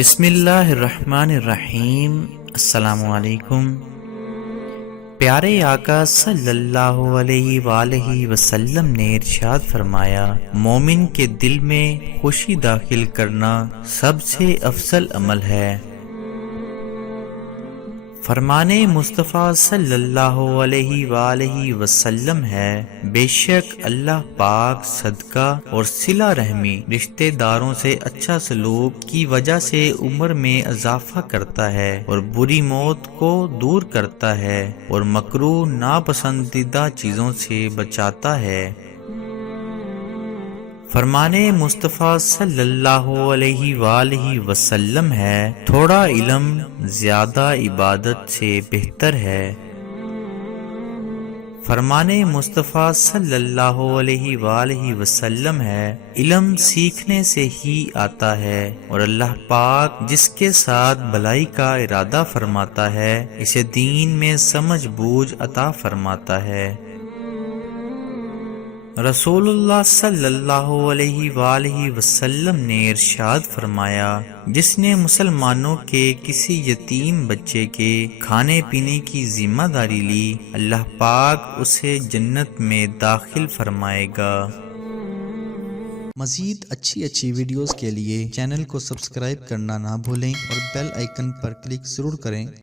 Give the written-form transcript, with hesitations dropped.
بسم اللہ الرحمن الرحیم۔ السلام علیکم۔ پیارے آقا صلی اللہ علیہ وآلہ وسلم نے ارشاد فرمایا، مومن کے دل میں خوشی داخل کرنا سب سے افضل عمل ہے۔ فرمان مصطفیٰ صلی اللہ علیہ وآلہ وسلم ہے، بے شک اللہ پاک صدقہ اور صلہ رحمی، رشتہ داروں سے اچھا سلوک کی وجہ سے عمر میں اضافہ کرتا ہے اور بری موت کو دور کرتا ہے اور مکروہ ناپسندیدہ چیزوں سے بچاتا ہے۔ فرمان مصطفیٰ صلی اللہ علیہ وآلہ وسلم ہے، تھوڑا علم زیادہ عبادت سے بہتر ہے۔ فرمان مصطفیٰ صلی اللہ علیہ وآلہ وسلم ہے، علم سیکھنے سے ہی آتا ہے اور اللہ پاک جس کے ساتھ بھلائی کا ارادہ فرماتا ہے اسے دین میں سمجھ بوجھ عطا فرماتا ہے۔ رسول اللہ صلی اللہ علیہ وآلہ وسلم نے ارشاد فرمایا، جس نے مسلمانوں کے کسی یتیم بچے کے کھانے پینے کی ذمہ داری لی، اللہ پاک اسے جنت میں داخل فرمائے گا۔ مزید اچھی ویڈیوز کے لیے چینل کو سبسکرائب کرنا نہ بھولیں اور بیل آئیکن پر کلک ضرور کریں۔